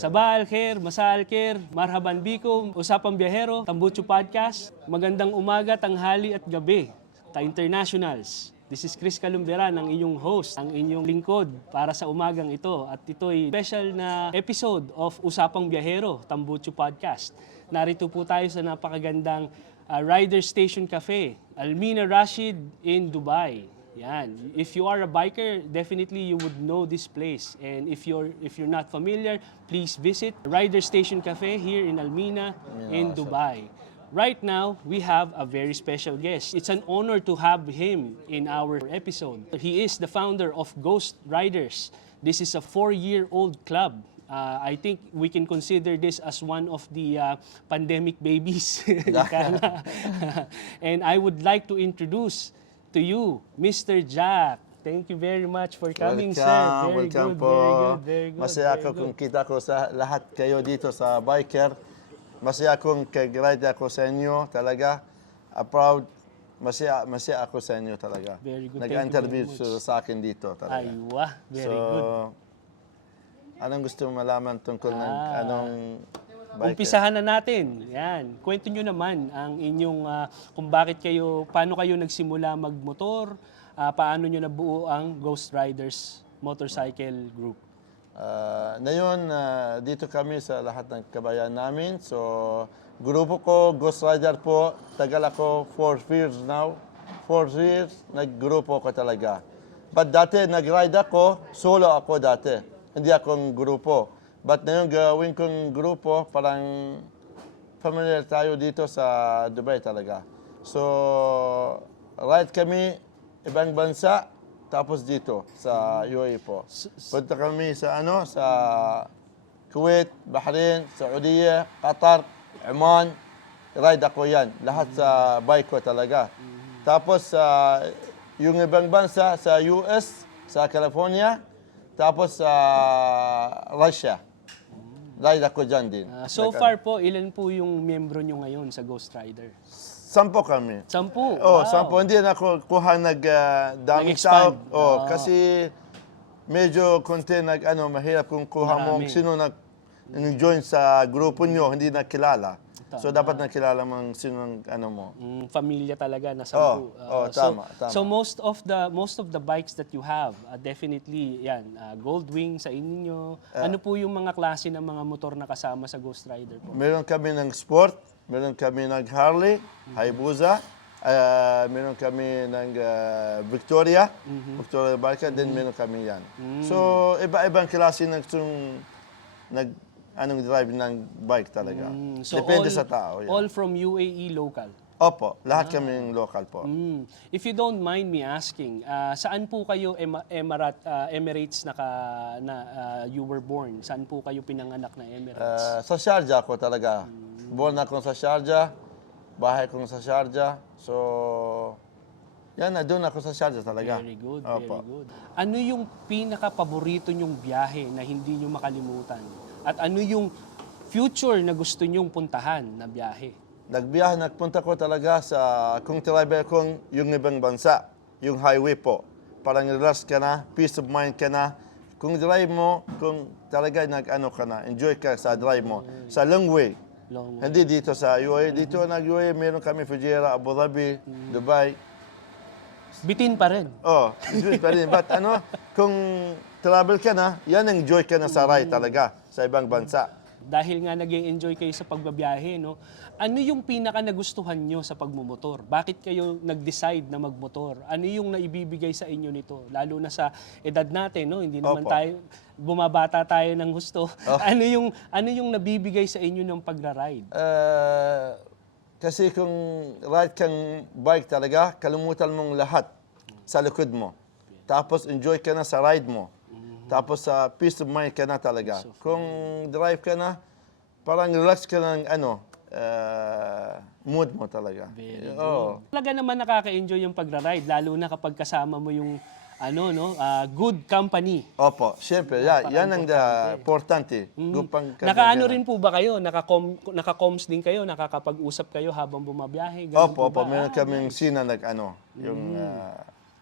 Sabah al-Khair, Masa al-Khair, Marhaban Bikum, Usapang Biyahero, Tambucho Podcast. Magandang umaga, tanghali at gabi, ka-internationals. This is Chris Calumberan, ang inyong host, ang inyong lingkod para sa umagang ito. At ito'y special na episode of Usapang Biyahero, Tambucho Podcast. Narito po tayo sa napakagandang Rider Station Cafe, Almina Rashid in Dubai. Yan. If you are a biker, definitely you would know this place. And if you're not familiar, please visit Rider Station Cafe here in Almina in Dubai. Right now, we have a very special guest. It's an honor to have him in our episode. He is the founder of Ghost Riders. This is a 4-year-old club. I think we can consider this as one of the pandemic babies. And I would like to introduce to you, Mr. Jack. Thank you very much for coming, sir. Very Welcome good, po. very good. Masaya ako kung kita ko sa lahat kayo dito sa biker. Masaya akong kag-ride ako sa inyo talaga. Proud. Masaya ako sa inyo talaga. Very good. Nag-interview sa akin dito talaga. Aywa, very good. Anong gusto mo malaman tungkol ng anong biker? Umpisahan na natin. Yan. Kwento nyo naman ang inyong kung paano kayo nagsimula magmotor, paano nyo nabuo ang Ghost Riders Motorcycle Group. Ngayon, dito kami sa lahat ng kabayan namin. So, grupo ko, Ghost Rider po, tagal ako 4 years now. 4 years, naggrupo ko talaga. But dati, nag-ride ako, solo ako dati. Hindi akong grupo. But ngayon gawin kong grupo, parang familiar tayo dito sa Dubai talaga. So, ride kami ibang bansa, tapos dito sa UAE po. Punta kami sa sa Kuwait, Bahrain, Saudiya, Qatar, Oman. Ride ako yan. Lahat sa bike ko talaga. Tapos yung ibang bansa sa US, sa California, tapos sa Russia. Ride ako dyan din. So far po, ilan po yung miyembro nyo ngayon sa Ghost Rider? 10 kami. 10? Oh, Wow. 10. Hindi na ako kuha daming Nag-expand. tao. Kasi medyo konti mahirap kung kuha mo sino nag-join sa grupo nyo, hindi nakilala. So dapat nakilala mo sino mo. Pamilya talaga na 10. Tama. So most of the bikes that you have, definitely yan, Goldwing sa inyo. Ano po yung mga klase ng mga motor na kasama sa Ghost Rider po? Meron kami ng sport, meron kami ng Harley, Hayabusa, meron kami ng Victoria, Victoria Barca, then meron kami yan. So iba-ibang klase anong drive ng bike talaga. So Depende sa tao. All from UAE local? Opo, lahat kami local po. If you don't mind me asking, saan po kayo Emirates you were born? Saan po kayo pinanganak na Emirates? Sa Sharjah ako talaga. Born ako sa Sharjah, bahay ko sa Sharjah. So, yan na, doon ako sa Sharjah talaga. Very good, Opo. very good. Ano yung pinaka-paborito nyong biyahe na hindi nyo makalimutan? At ano yung future na gusto nyong puntahan na biyahe? Nagpunta ko talaga kung travel kong yung ibang bansa, yung highway po. Parang relax ka na, peace of mind ka na. Kung drive mo, kung talaga ka na, enjoy ka sa drive mo. Sa long way. Hindi dito sa UAE. Dito nag-UAE, meron kami Fujairah, Abu Dhabi, Dubai. Bitin pa rin. Enjoy pa rin. But kung travel ka na, yan enjoy ka na sa ride talaga sa ibang bansa. Dahil nga nag-enjoy kayo sa pagbabiyahe, no? Ano yung pinaka nagustuhan nyo sa pagmumotor? Bakit kayo nag-decide na magmotor? Ano yung naibibigay sa inyo nito? Lalo na sa edad natin, no? Hindi naman bumabata tayo ng gusto. Ano yung nabibigay sa inyo ng pagra-ride? Kasi kung ride kang bike talaga, kalimutan mong lahat sa likod mo. Tapos enjoy ka na sa ride mo. Tapos sa peace of mind ka na talaga. Kung drive ka na, parang relax ka ng mood mo talaga. Very good. Talaga naman nakaka-enjoy yung pagra-ride, lalo na kapag kasama mo yung good company. Opo, siyempre. Yan ang importante. Nakaano rin po ba kayo? Naka-comms din kayo? Nakakapag-usap kayo habang bumabiyahe? Opo. Meron kaming sina yung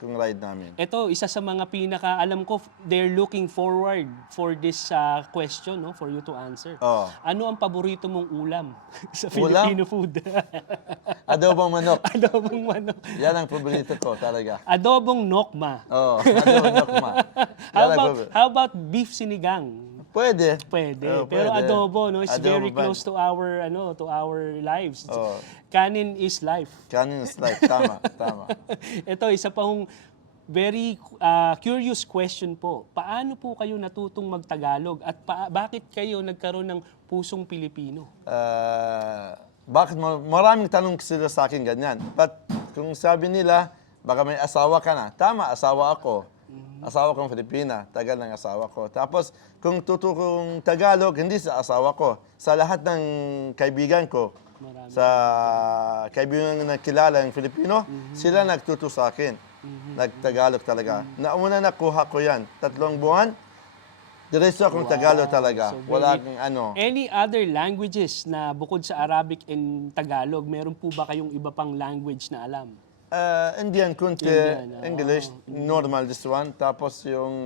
kung ride namin. Ito, isa sa mga alam ko, they're looking forward for this question, no, for you to answer. Oh. Ano ang paborito mong ulam sa Ulam? Filipino food? Adobong manok. Adobong manok. Yan ang paborito ko talaga. Adobong nokma. Adobong nokma. How about beef sinigang? Pwede. Pwede. Oh, Pero pwede. adobo, no, it's Adobo very ba? close to our lives. Oh. Kanin is life. Kanin is life. Tama, tama. Ito, isa pa hong very curious question po. Paano po kayo natutong magtagalog at bakit kayo nagkaroon ng pusong Pilipino? Bakit maraming tanong sila sa akin ganyan. But kung sabi nila, baka may asawa ka na. Tama, asawa ako. Asawa kong Filipina, tagal ng asawa ko. Tapos, kung tutukong Tagalog, hindi sa asawa ko. Sa lahat ng kaibigan ko, sa kaibigan na kilala ng Filipino, sila nagtuto sa akin. Nagtagalog talaga. Nauna nakuha ko yan. 3 buwan, diretso akong Tagalog talaga. So Wala kang ano. Any other languages na bukod sa Arabic and Tagalog, meron po ba kayong iba pang language na alam? Indian kunti, Indian, English, normal this one. Tapos yung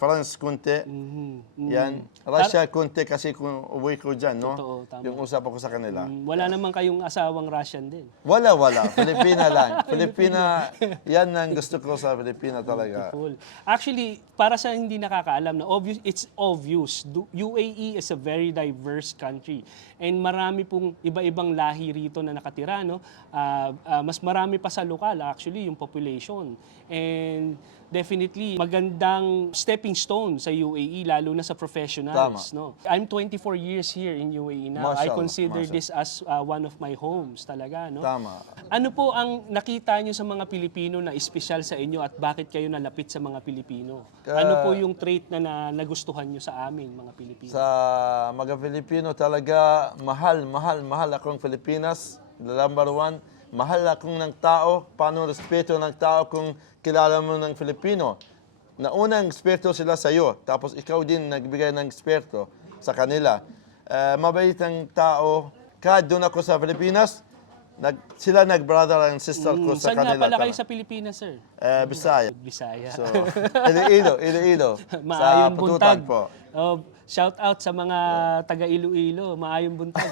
France kunti, yan. Russia kunti kasi kung uwi ko dyan, no? Totoo, tama. Yung usap ako sa kanila. Wala naman kayong asawang Russian din. Wala. Filipina lang. Filipina, yan ang gusto ko sa Filipina talaga. Cool. Actually, para sa hindi nakakaalam, na it's obvious. UAE is a very diverse country. And marami pong iba-ibang lahi rito na nakatira, no? Mas marami pa sa lokal, actually, yung population. And definitely, magandang stepping stone sa UAE, lalo na sa professionals. Tama. No? I'm 24 years here in UAE now. I Mashallah, consider mashallah. this as one of my homes talaga. No? Tama. Ano po ang nakita nyo sa mga Pilipino na espesyal sa inyo at bakit kayo nalapit sa mga Pilipino? Ano po yung trait na nagustuhan nyo sa amin, mga Pilipino? Sa mga Pilipino talaga, mahal akong Pilipinas. Number one, mahal akong ng tao. Paano respeto ng tao kung kilala mo ng Filipino? Naunang respeto sila sa iyo, tapos ikaw din nagbigay ng respeto sa kanila. Mabait ang tao. Kahit doon ako sa Pilipinas, sila nag-brother and sister ko sa Saan nga kanila. pala kayo sa Pilipinas, sir? Bisaya. Bisaya. So, Iloilo. Sa Maayong Pututan buntag. po. Shout out sa mga taga Iloilo, maayong buntag.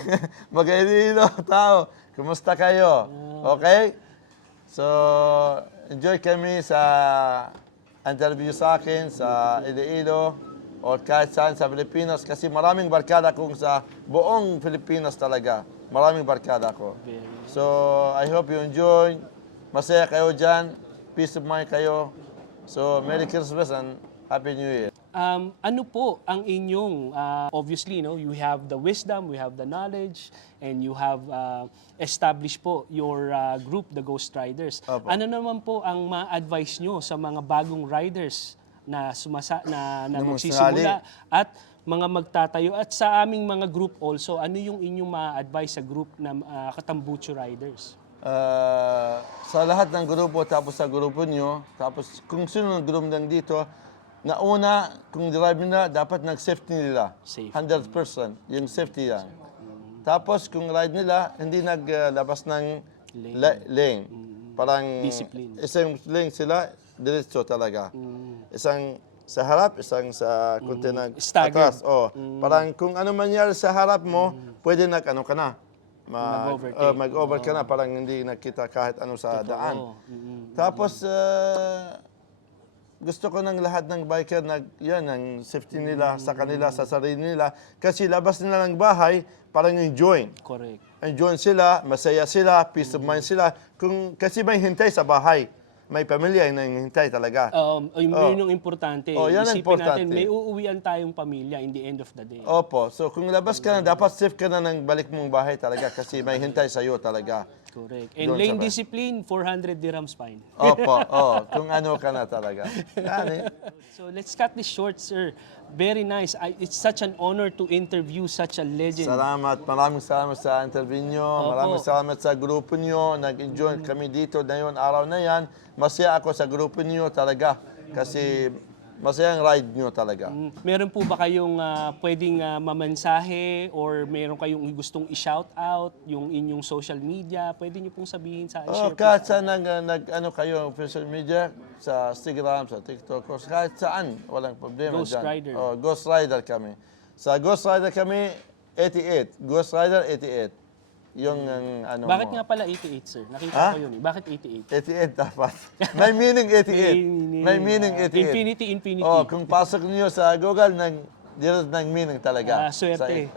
Mag-Iloilo, tao. Kumusta kayo? Okay? So, enjoy kami sa interview sa akin sa Iloilo o kahit saan sa Pilipinas kasi maraming barkada kong sa buong Pilipinas talaga. Maraming barkada ko. So, I hope you enjoy. Masaya kayo dyan. Peace of mind kayo. So, Merry Christmas and Happy New Year. Ano po ang inyong, obviously, no, you have the wisdom, we have the knowledge, and you have established po your group, the Ghost Riders. Opo. Ano naman po ang ma-advise nyo sa mga bagong riders na magsisimula at mga magtatayo at sa aming mga group also, ano yung inyong ma-advise sa group na Katambucho Riders? Sa lahat ng grupo, tapos sa grupo nyo, tapos kung sino ng grupo nandito, nauna, kung drive nila, dapat nag-safety nila. Safe. 100%. Yung safety yan. Tapos kung ride nila, hindi naglabas ng lane. Parang Discipline. isang lane sila, diretso talaga. Isang sa harap, isang sa kunti Staggered. atas. Parang kung ano mangyari sa harap mo, pwede nag-ano ka na. Mag-overtake. Mag-over ka na, parang hindi nakita kahit ano sa daan. Tapos, gusto ko ng lahat ng biker ang safety nila sa kanila, sa sarili nila. Kasi labas nila ng bahay, parang enjoy. Correct. Enjoy sila, masaya sila, peace of mind sila. Kasi may hintay sa bahay. May pamilya yung hintay talaga. Yun yung importante. Yan ang Isipin importante. natin, may uuwian tayong pamilya in the end of the day. Opo. So kung labas ka na, dapat safe ka na ng balik mong bahay talaga kasi may hintay sa'yo talaga. Correct. And Doon lane sa bahay. discipline, 400 dirhams fine. Opo, kung ano ka na talaga. Yan eh. So let's cut this short, sir. Very nice. It's such an honor to interview such a legend. Salamat. Maraming salamat sa interview nyo. Opo. Maraming salamat sa grupo nyo. Nag-enjoy kami dito na yun, araw na yan. Masaya ako sa grupo nyo talaga. Kasi masayang ride nyo talaga. Meron po ba kayong pwedeng mamensahe or meron kayong gustong i-shout out, yung inyong social media? Pwede niyo pong sabihin sa i-share po Kahit sa- saan ano kayo social media, sa Instagram, sa TikTok, o kahit saan, walang problema Ghost dyan. Rider. Ghost Rider kami. Sa Ghost Rider kami, 88. Ghost Rider, 88. Yung ano Bakit mo. nga pala 88, sir? Nakita Ha? ko yun eh. Bakit 88? 88 dapat. May meaning 88. May meaning 88. Infinity. Kung pasok niyo sa Google, nag meaning talaga. Swerte.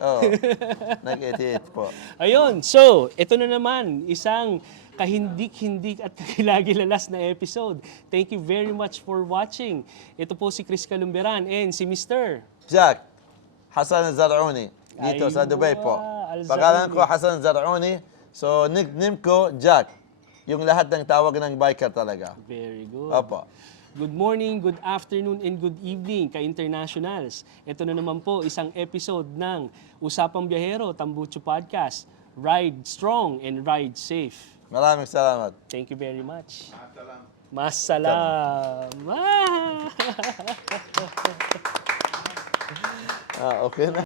Nag-88 po. Ayun, so, ito na naman, isang kahindik-hindik at kakilagilalas na episode. Thank you very much for watching. Ito po si Chris Calumberan and si Mr. Jack, Hassan Zar'uni. Dito sa Aywa, Dubai po. Al-Zar'uni. Pangalan ko Hassan Zar'uni. So, nickname ko Jack. Yung lahat ng tawag ng biker talaga. Very good. Opo. Good morning, good afternoon, and good evening ka-internationals. Ito na naman po isang episode ng Usapang Biyahero, Tambucho Podcast. Ride strong and ride safe. Maraming salamat. Thank you very much. Masalam. Okay na.